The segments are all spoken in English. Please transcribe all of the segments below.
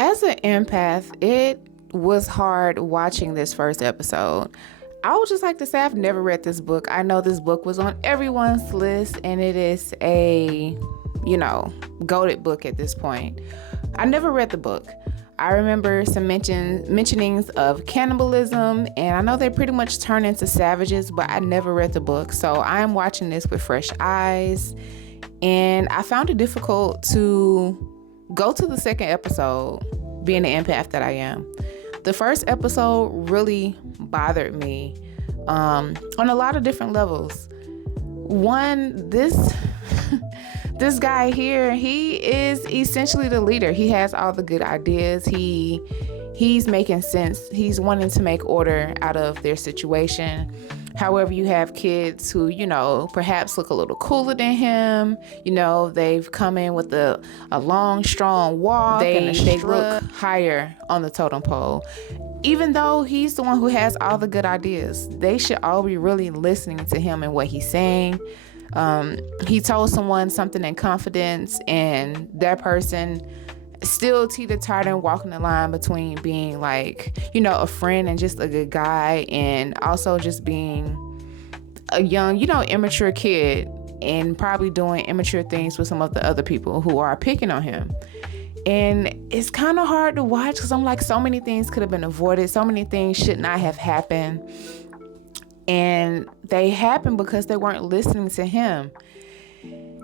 As an empath, it was hard watching this first episode. I would just like to say I've never read this book. I know this book was on everyone's list and it is a, goated book at this point. I never read the book. I remember some mentionings of cannibalism, and I know they pretty much turn into savages, but I never read the book. So I am watching this with fresh eyes, and I found it difficult to go to the second episode, being the empath that I am. The first episode really bothered me on a lot of different levels. One, this guy here, he is essentially the leader. He has all the good ideas. He's making sense. He's wanting to make order out of their situation. However, you have kids who, perhaps look a little cooler than him. They've come in with a long, strong walk. They look higher on the totem pole. Even though he's the one who has all the good ideas, they should all be really listening to him and what he's saying. He told someone something in confidence, and that person still teeter-tottering, walking the line between being like, a friend and just a good guy, and also just being a young, immature kid, and probably doing immature things with some of the other people who are picking on him. And it's kind of hard to watch because I'm like, so many things could have been avoided. So many things should not have happened. And they happened because they weren't listening to him.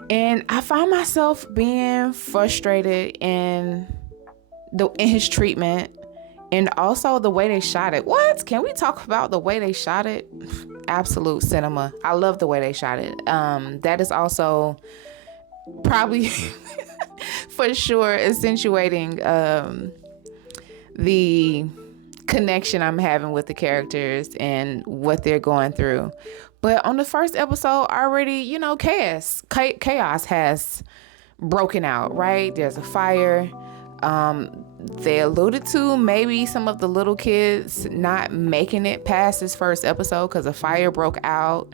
And I find myself being frustrated in his treatment, and also the way they shot it. What? Can we talk about the way they shot it? Absolute cinema. I love the way they shot it. That is also probably for sure accentuating the connection I'm having with the characters and what they're going through. But on the first episode already, chaos has broken out, right? There's a fire. They alluded to maybe some of the little kids not making it past this first episode because a fire broke out.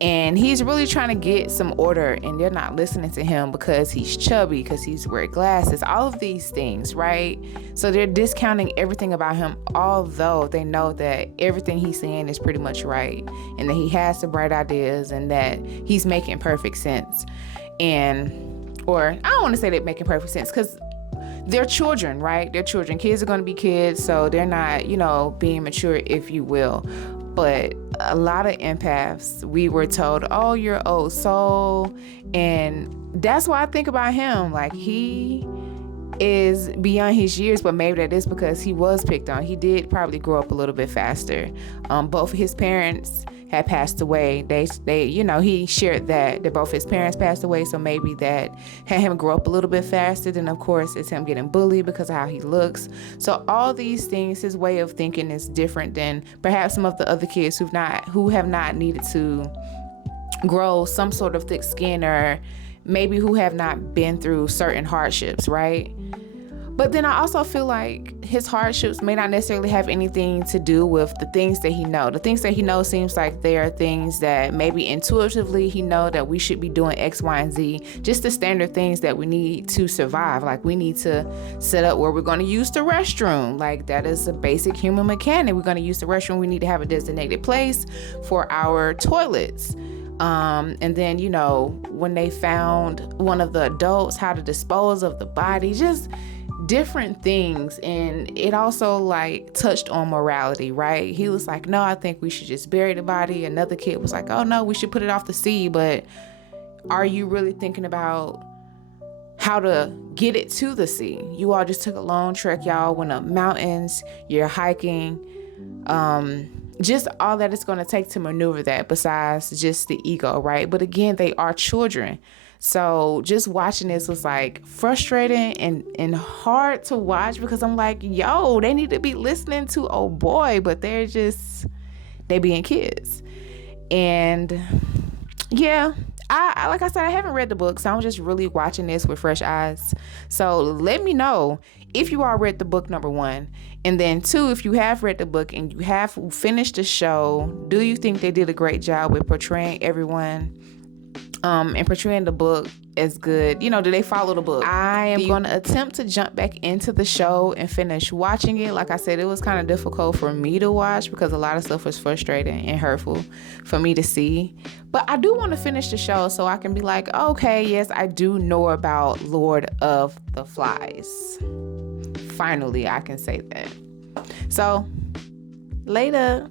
And he's really trying to get some order, and they're not listening to him because he's chubby, because he's wearing glasses, all of these things, right? So they're discounting everything about him, although they know that everything he's saying is pretty much right, and that he has the bright ideas, and that he's making perfect sense. Or I don't want to say they're making perfect sense, because they're children, right? They're children. Kids are going to be kids, so they're not, being mature, if you will. But a lot of empaths, we were told, oh, you're old soul. And that's why I think about him. Like, he is beyond his years, but maybe that is because he was picked on. He did probably grow up a little bit faster. Both of his parents had passed away. They he shared that both his parents passed away, so maybe that had him grow up a little bit faster. Then of course it's him getting bullied because of how he looks. So all these things, his way of thinking is different than perhaps some of the other kids who have not needed to grow some sort of thick skin, or maybe who have not been through certain hardships, right? But then I also feel like his hardships may not necessarily have anything to do with the things that he knows. The things that he knows seems like they are things that maybe intuitively he know that we should be doing X, Y, and Z. Just the standard things that we need to survive. Like, we need to set up where we're going to use the restroom. Like, that is a basic human mechanic. We're going to use the restroom. We need to have a designated place for our toilets. And then, when they found one of the adults, how to dispose of the body, just different things. And it also touched on morality, right? He was like, no, I think we should just bury the body. Another kid was like, oh no, we should put it off the sea. But are you really thinking about how to get it to the sea? You all just took a long trek. Y'all went up mountains, you're hiking, just all that it's going to take to maneuver that, besides just the ego, right? But again, they are children. So just watching this was frustrating and hard to watch, because I'm like, yo, they need to be listening to oh boy, but they being kids. And yeah, I like I said, I haven't read the book, so I'm just really watching this with fresh eyes. So let me know if you all read the book, number one. And then two, if you have read the book and you have finished the show, do you think they did a great job with portraying everyone and portraying the book as good. You know, do they follow the book? I am going to attempt to jump back into the show and finish watching it. Like I said, it was kind of difficult for me to watch because a lot of stuff was frustrating and hurtful for me to see. But I do want to finish the show so I can be like, okay, yes, I do know about Lord of the Flies. Finally, I can say that. So, later.